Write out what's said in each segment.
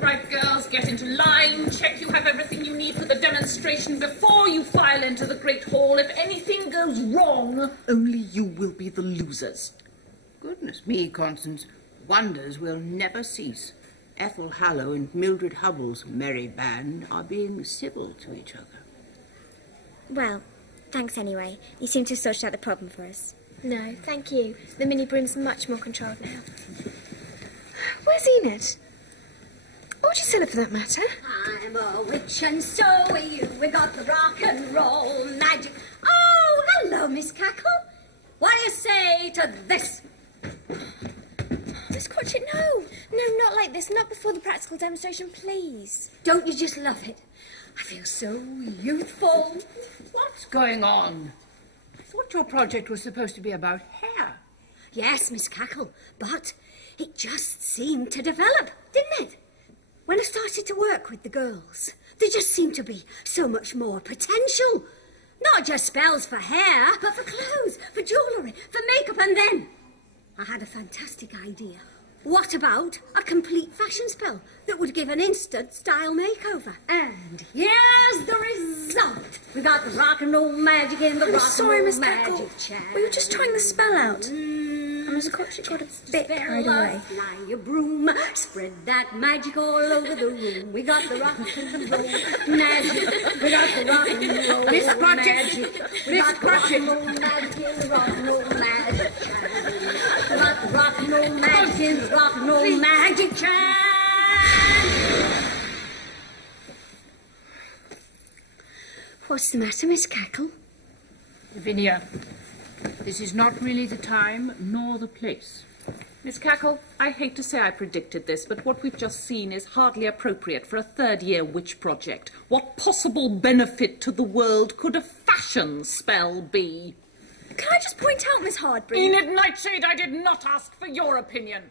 Right, girls, get into line. Check you have everything you need for the demonstration before you file into the Great Hall. If anything goes wrong, only you will be the losers. Goodness me, Constance. Wonders will never cease. Ethel Hallow and Mildred Hubbell's merry band are being civil to each other. Well, thanks anyway. You seem to have sorted out the problem for us. No, thank you. The mini broom's much more controlled now. Where's Enid? Or Gisela, for that matter? I'm a witch and so are you. We got the rock and roll magic. Oh, hello, Miss Cackle. What do you say to this? Miss Cratchit, no. No, not like this. Not before the practical demonstration, please. Don't you just love it? I feel so youthful. What's going on? I thought your project was supposed to be about hair. Yes, Miss Cackle, but it just seemed to develop, didn't it? When I started to work with the girls, there just seemed to be so much more potential. Not just spells for hair, but for clothes, for jewellery, for makeup, and then I had a fantastic idea. What about a complete fashion spell that would give an instant style makeover? And here's the result. We got the rock and roll magic in the rock and roll Miss magic Cackle. chair. We were just trying the spell out. And Miss Cratchit got a bit carried away. Fly your broom, spread that magic all over the room. We got the rock and roll magic. We got the rock and roll Miss Cratchit! magic. We got the rock and roll magic in the rock and roll magic chair. We got the rock and roll magic in the rock and roll magic chair. What's the matter, Miss Cackle? Lavinia, this is not really the time nor the place. Miss Cackle, I hate to say I predicted this, but what we've just seen is hardly appropriate for a third-year witch project. What possible benefit to the world could a fashion spell be? Can I just point out, Miss Hardbrook? Enid Nightshade, I did not ask for your opinion.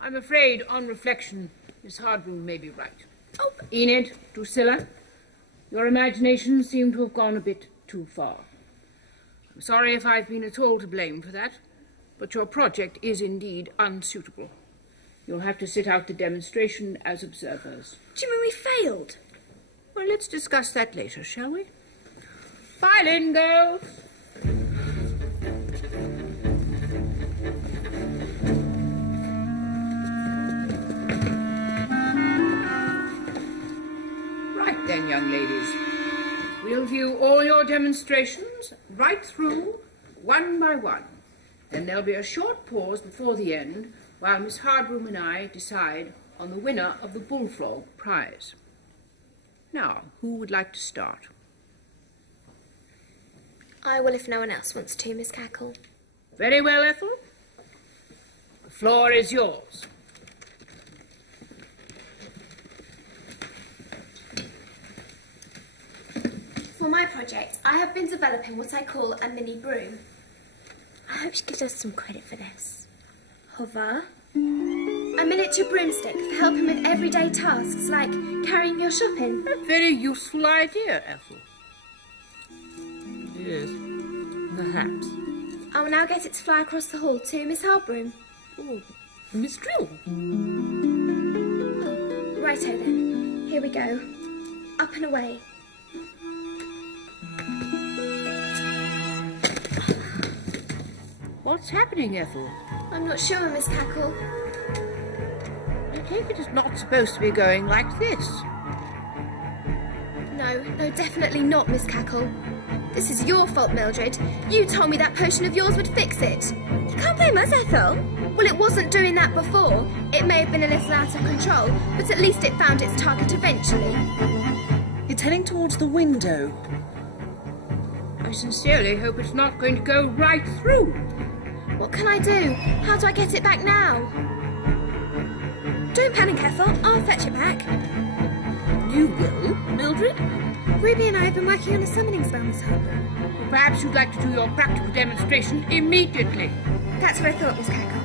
I'm afraid, on reflection, Miss Hardbrook may be right. Oh, Enid, Drusilla, your imaginations seem to have gone a bit too far. I'm sorry if I've been at all to blame for that, but your project is indeed unsuitable. You'll have to sit out the demonstration as observers. do you mean we failed? Well, let's discuss that later, shall we? File in, girls. Right then, young ladies. We'll view all your demonstrations right through, one by one. Then there'll be a short pause before the end while Miss Hardbroom and I decide on the winner of the Bullfrog prize. Now, who would like to start? I will if no one else wants to, Miss Cackle. Very well, Ethel. The floor is yours. For my project, I have been developing what I call a mini broom. I hope she gives us some credit for this. Hover. A miniature broomstick for helping with everyday tasks like carrying your shopping. A very useful idea, Ethel. Yes, perhaps. I will now get it to fly across the hall to Miss Hardbroom. Oh, Miss Drill. Righto then. Here we go. Up and away. What's happening, Ethel? I'm not sure, Miss Cackle. I take it it's not supposed to be going like this. No, definitely not, Miss Cackle. This is your fault, Mildred. You told me that potion of yours would fix it. You can't blame us, Ethel. Well, it wasn't doing that before. It may have been a little out of control, but at least it found its target eventually. It's heading towards the window. I sincerely hope it's not going to go right through. What can I do? How do I get it back now? Don't panic, Ethel. I'll fetch it back. You will, Mildred? Ruby and I have been working on a summoning spell, Miss Hardbrook. Perhaps you'd like to do your practical demonstration immediately. That's what I thought, Miss Cackle.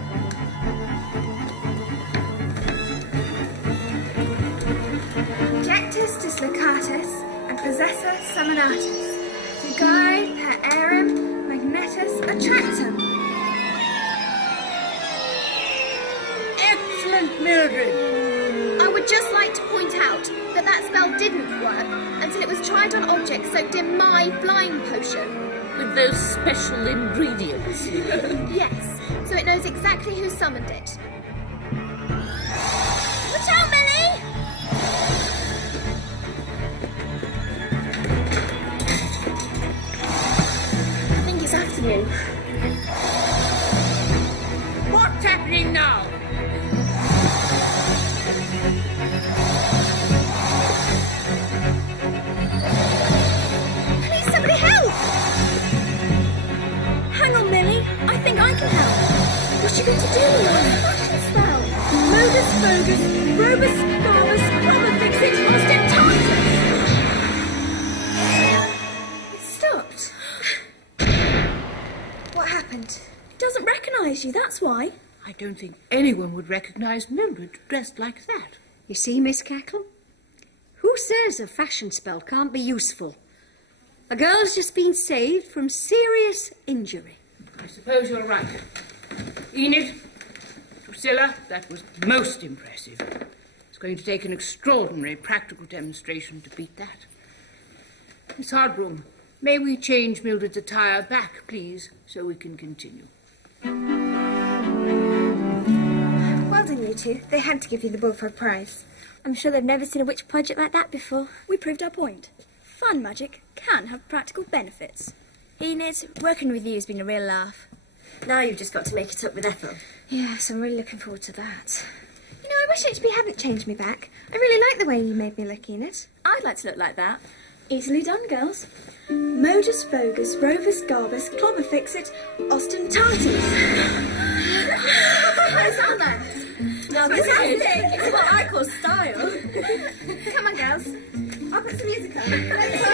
Ejectus dislocatus and possessor summonatus. Guide per arum magnetus attractum. Excellent, Mildred. I would just like going to point out that that spell didn't work until it was tried on objects soaked in my flying potion. With those special ingredients. Yes, so it knows exactly who summoned it. Watch out, Millie! I think it's after you. What's happening now? Please, somebody help! Hang on, Millie. I think I can help. What's she going to do? Fashion spell. Modus Bogus, Robus Garbus, Probofixit, Ostentatus. It stopped. What happened? It doesn't recognise you, that's why. I don't think anyone would recognise Mildred dressed like that. You see, Miss Cackle? Who says a fashion spell can't be useful? A girl's just been saved from serious injury. I suppose you're right. Enid, Drusilla, that was most impressive. It's going to take an extraordinary practical demonstration to beat that. Miss Hardbroom, may we change Mildred's attire back, please, so we can continue. Well done, you two. They had to give you the ball for a prize. I'm sure they've never seen a witch project like that before. We proved our point. Fun magic can have practical benefits. Enid, working with you has been a real laugh. Now you've just got to make it up with Ethel. Yes, I'm really looking forward to that. You know, I wish HB hadn't changed me back. I really like the way you made me look, Enid. I'd like to look like that. Easily done, girls. Modus Bogus, Rovus Garbus, Clobberfixit, Ostentatus. How's that then? Now this is what I call style. Come on, girls. I'll put some music on. Let's go.